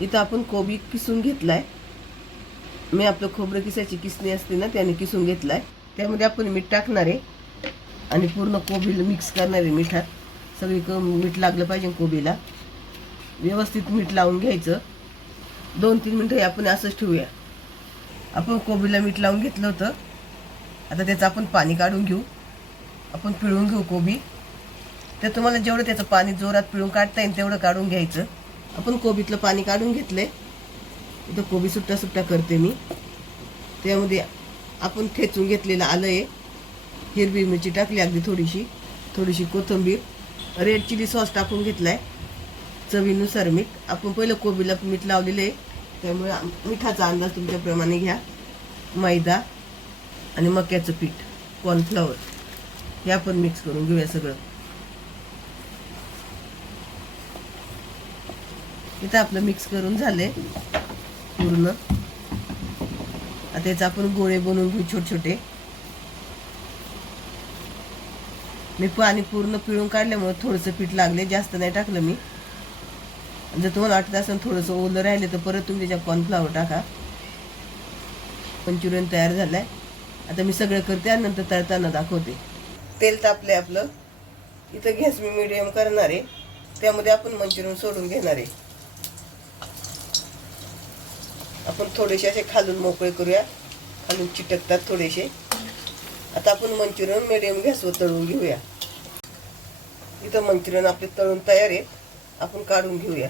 इथं आपण कोबी किसून घेतलाय. मी आपलं खोबरं किसायची किसणी असते ना, त्याने किसून घेतलाय. त्यामध्ये आपण मीठ टाकणार आहे आणि पूर्ण कोबीला मिक्स करणार आहे मिठात. सगळीकडं मीठ लागलं पाहिजे कोबीला. व्यवस्थित मीठ लावून घ्यायचं. 2-3 मिनटं आपण असंच ठेवूया. आपण कोबीला मीठ लावून घेतलं होतं. आता त्याचं आपण पाणी काढून घेऊ. आपण पिळून घेऊ कोबी. तर तुम्हाला जेवढं त्याचं पाणी जोरात पिळून काढता येईल तेवढं काढून घ्यायचं. आपण कोबीतलं पाणी काढून घेतलंय. इथं कोबी सुट्टा सुट्टा करते मी. त्यामध्ये आपण ठेचून घेतलेलं आलं आहे, हिरवी मिरची टाकली अगदी थोडीशी कोथिंबीर, रेड चिली सॉस टाकून घेतलाय, चवीनुसार मीठ. आपण पहिलं कोबीला मीठ लावलेलं आहे, त्यामुळे मिठाचा अंदाज तुमच्याप्रमाणे घ्या. मैदा आणि मक्याचं पीठ, कॉर्नफ्लॉवर हे आपण मिक्स करून घेऊया सगळं. इथं आपलं मिक्स करून झालंय पूर्ण. आता याचं आपण गोळे बनवून घेऊ छोटे छोटे. मी पाणी पूर्ण पिळून काढल्यामुळे थोडंसं पीठ लागले, जास्त नाही टाकलं मी. जर तुम्हाला वाटत असेल थोडंसं ओलं राहिले तर परत तुम्ही त्याच्यात कॉर्नफ्लॉवर टाका. मंचुरियन तयार झालाय. आता मी सगळं करते आणि नंतर तळताना दाखवते. तेल तापले आपलं. इथं गॅस मी मीडियम करणार आहे. त्यामध्ये आपण मंचुरियन सोडून घेणार आहे. आपण थोडेसे असे खालून मोकळे करूया, खालून चिटकतात थोडेसे. आता आपण मंचुरियन मीडियम गॅसवर तळून घेऊया. इथं मंचुरियन आपले तळून तयार आहे. आपण काढून घेऊया.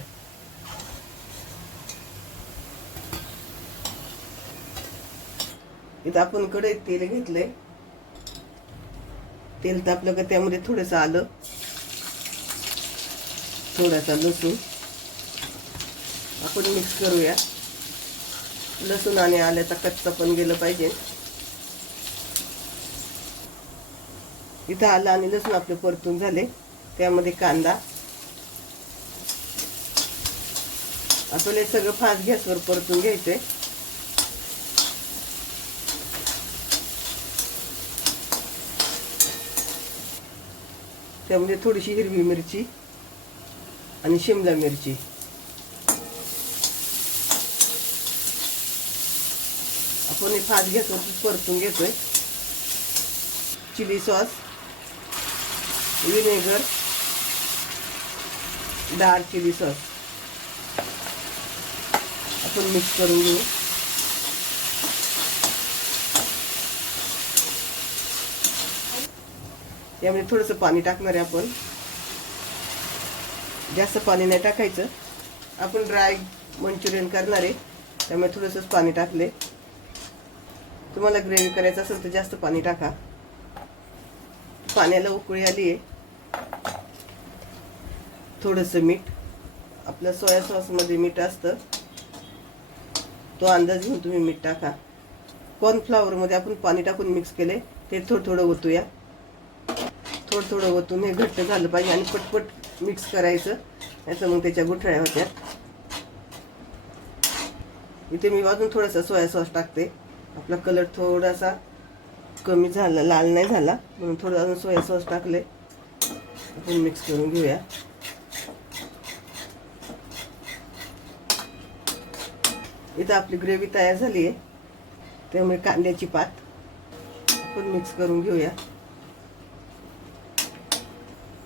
इथं आपण कढईत तेल घेतलंय. तेल तापलं का त्यामध्ये थोडंसं आलं, थोडासा लसूण आपण मिक्स करूया. लसूण आणि आल्याचा कच्चा पण गेलं पाहिजे. इथं आलं आणि लसूण आपले परतून झाले. त्यामध्ये कांदा, आपल्याला सगळं फास्ट गॅसवर परतून घ्यायचंय. त्यामध्ये थोडीशी हिरवी मिरची आणि शिमला मिरची. आपण हे फास्ट गॅसवर परतून घेतोय. Chili sauce, vinegar, dark chili sauce आपण मिक्स करून घेऊ. यामध्ये थोडंसं पाणी टाकणार आहे आपण. जास्त पाणी नाही टाकायचं. आपण ड्राय मंचुरियन करणार आहे, त्यामुळे थोडंसंच पाणी टाकले. तुम्हाला ग्रेव्ही करायचं असेल तर जास्त पाणी टाका. पाण्याला उकळी आली आहे. थोडंसं मीठ, आपल्या सोया सॉसमध्ये मीठ असतं, तो अंदाज घेऊन तुम्ही मीठ टाका. कॉर्नफ्लॉवरमध्ये आपण पाणी टाकून मिक्स केले, ते थोडं थोडं ओतूया. थोडं थोडं ओतून हे घट्ट झालं पाहिजे आणि पटपट मिक्स करायचं, नाहीतर मग त्याच्या गुठळ्या होत्या. इथे मी वाजून थोडासा सोया सॉस टाकते. आपला कलर थोडासा कमी झाला, लाल नाही झाला, म्हणून थोडं अजून सोया सॉस टाकले. आपण मिक्स करून घेऊया. इथं आपली ग्रेव्ही तयार झाली आहे, त्यामुळे कांद्याची पात आपण मिक्स करून घेऊया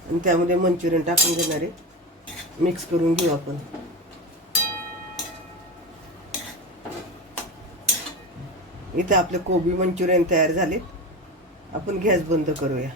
आणि त्यामध्ये मंचुरियन टाकून घेणार आहे. मिक्स करून घेऊ आपण. इथं आपले कोबी मंचुरियन तयार झाले. आपण गॅस बंद करूया.